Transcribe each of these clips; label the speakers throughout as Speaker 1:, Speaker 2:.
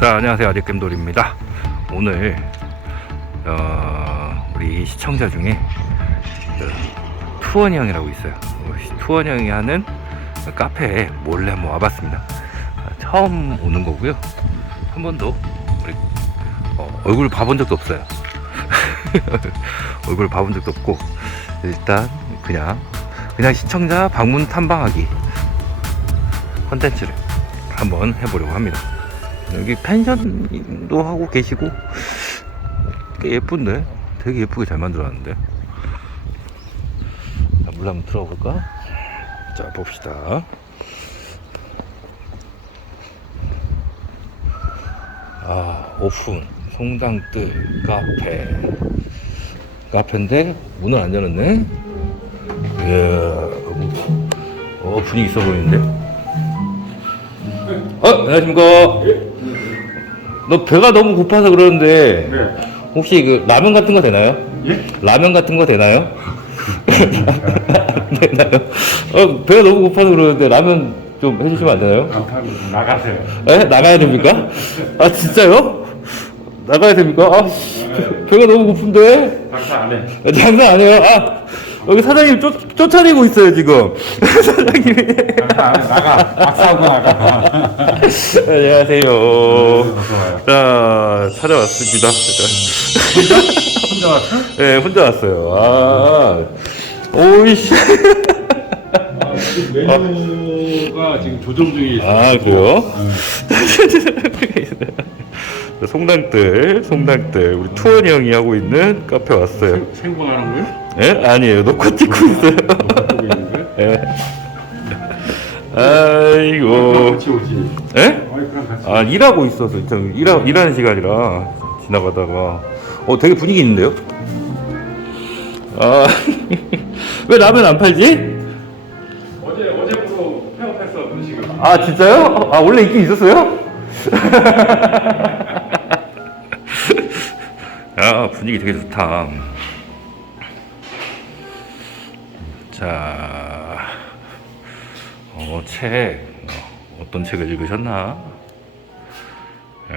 Speaker 1: 자, 안녕하세요. 아직겜돌입니다. 오늘 어, 우리 시청자 중에 그 투원 형이라고 있어요. 어, 투원 형이 하는 카페에 몰래 한번 와봤습니다. 아, 처음 오는 거고요. 한 번도 우리 어, 얼굴 봐본 적도 없어요. 얼굴 봐본 적도 없고 일단 그냥 그냥 시청자 방문 탐방하기 컨텐츠를 한번 해보려고 합니다. 여기 펜션도 하고 계시고 꽤 예쁜데? 되게 예쁘게 잘 만들어놨는데. 자, 물 한번 들어가 볼까? 자 봅시다. 아 오픈. 송당뜰 카페. 카페인데 문을 안 열었네? 이야 어 분위기 있어 보이는데. 어 안녕하십니까 너 배가 너무 고파서 그러는데
Speaker 2: 네.
Speaker 1: 혹시 그 라면 같은 거 되나요?
Speaker 2: 예?
Speaker 1: 라면 같은 거 되나요? 되나요? 어, 배가 너무 고파서 그러는데 라면 좀 해주시면 안 되나요?
Speaker 2: 안 팔고 나가세요.
Speaker 1: 에? 나가야 됩니까? 아 진짜요? 나가야 됩니까? 아 씨, 배- 배가 너무 고픈데
Speaker 2: 장사 안 해.
Speaker 1: 아, 장난 아니에요. 아 여기 사장님 쫓, 쫓아내고 있어요 지금
Speaker 2: 해. 나가. 박사하고 나가.
Speaker 1: 안녕하세요.
Speaker 2: 좋아요.
Speaker 1: 자 찾아왔습니다.
Speaker 2: 혼자 왔어?
Speaker 1: 네 혼자 왔어요. 아 오이씨.
Speaker 2: 아, 지금 메뉴가 지금 조정 중에 있어.
Speaker 1: 아 그래요? 송당뜰 송당뜰 우리 투원이 형이 하고 있는 카페 왔어요.
Speaker 2: 생방하는 거예요?
Speaker 1: 예? 아니에요. 녹화 찍고 있어요.
Speaker 2: 있는 거예요?
Speaker 1: 예. 아이고.
Speaker 2: 같이 오지.
Speaker 1: 예?
Speaker 2: 와이프랑 같이.
Speaker 1: 아 일하고 있어서 좀 일하, 일하는 시간이라 지나가다가 어 되게 분위기 있는데요? 아왜 라면 안 팔지?
Speaker 2: 어제 어제부터 폐업했어 음식을.
Speaker 1: 아 진짜요? 아 원래 있긴 있었어요? 야 분위기 되게 좋다. 자, 어, 책 어, 어떤 책을 읽으셨나? 에,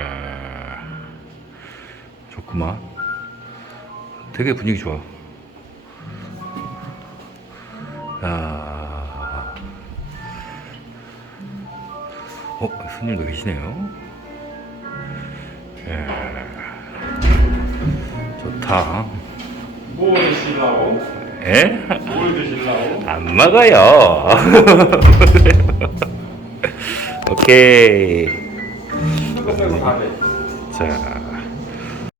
Speaker 1: 좋구만. 되게 분위기 좋아. 야. 어, 손님도 계시네요. 예. 좋다.
Speaker 2: 뭐 드시려고?
Speaker 1: 예?
Speaker 2: 뭘 드시려고?
Speaker 1: 안 먹어요. 오케이. 자,